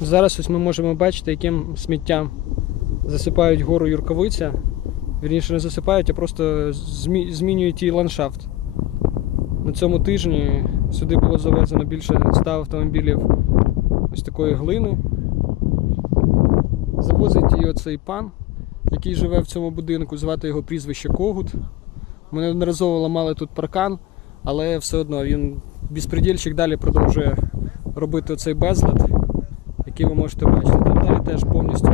Зараз ось ми можемо бачити, яким сміттям засипають гору Юрковиця. Вірніше не засипають, а просто змінюють її ландшафт. На цьому тижні сюди було завезено більше 100 автомобілів ось такої глини. Завозить її оцей пан, який живе в цьому будинку, звати його прізвище Когут. Ми неодноразово ламали тут паркан, але все одно він безпредельщик далі продовжує робити оцей безлад, який ви можете бачити. Там далі теж повністю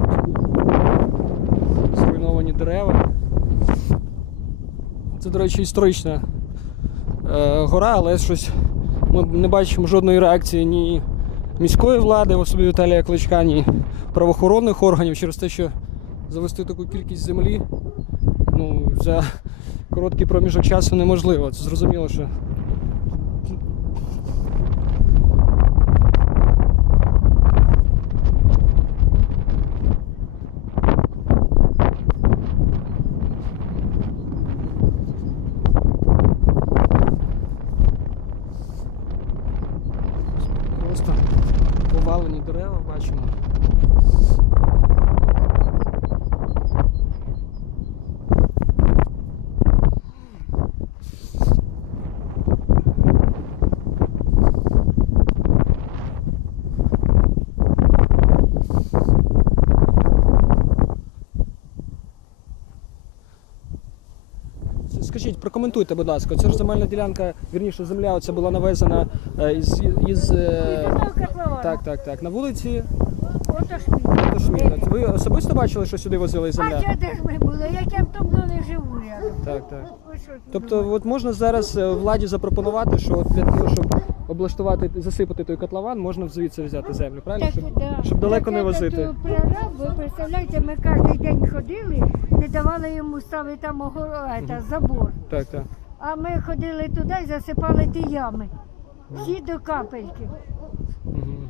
зруйновані дерева. Це, до речі, історична е, гора, але щось ми не бачимо жодної реакції ні міської влади, в особі Віталія Кличка, ні правоохоронних органів через те, що завести таку кількість землі ну, за короткий проміжок часу неможливо. Це зрозуміло, що просто повалені дерева бачимо. Скажіть, прокоментуйте, будь ласка, це ж земельна ділянка, вірніше, земля оця була навезена е, із, із е, так, так, так, на вулиці Ото ж. Ви особисто бачили, що сюди возили А земля? це де ж ми були? Як я Так, так. Тут Тобто, от можна зараз е, владі запропонувати, що от для того, щоб облаштувати, засипати той котлован, можна звідси взяти землю, правильно? Так, Щоб, да. щоб далеко Так не возити. тут прораб, ви представляєте, ми кожен день ходили, не давали йому ставити там ого- это, забор. Так, так. А ми ходили туди і засипали ті ями. Всі до капельки. Угу.